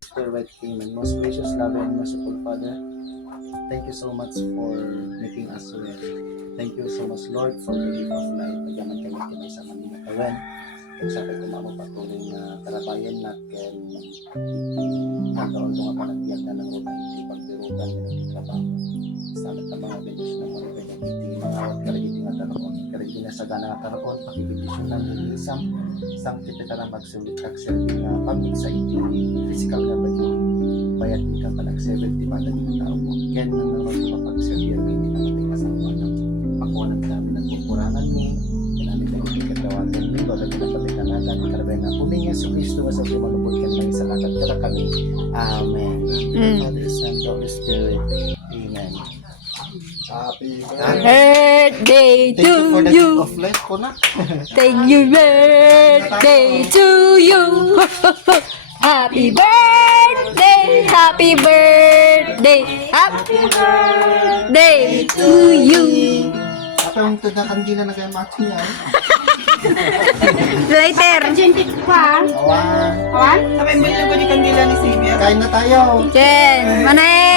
Spirit, Amen. Most gracious, loving, and merciful Father, thank you so much for making us well. Thank you so much, Lord, for the gift of life. Pagyaman kami kami sa manila kawan. Pagsabi ko mamo patuloy na tarabayan natin nagkaroon ng mga panagbiyak na ng rumay, hindi pagbirugan ng trabaho. Salamat na mga benes ng mga benes. Mga karigiti nga taroon. Karigiti na sa gana nga taroon. Pakibidisyon ng isang tipita na magsulit kagserbi nga pamig sa iti physical nga bagi. Bayat di ka pa nag-70 mata di tao mo. Kaya na naman mapagserbi ang hindi na matikasama ng pakuanan namin ng kukurangan mo. Namin na ikikatawagan mo. Lagi na patikanagan. Karabay na puling Yesu Cristo sa tumalubot ka ng isa lakat kada kami. Amen. Father, Son, Holy Spirit. Amen. Happy Birthday Thank you for to the you. gift of life ko na. Thank you, birthday to you. Happy birthday, happy birthday, happy birthday to you. Apa yung ito na kandila na kaya match niya? Later. Awan. Awan? Sabay mo ito ni kandila ni Sylvia. Kain na tayo. Jen, manay.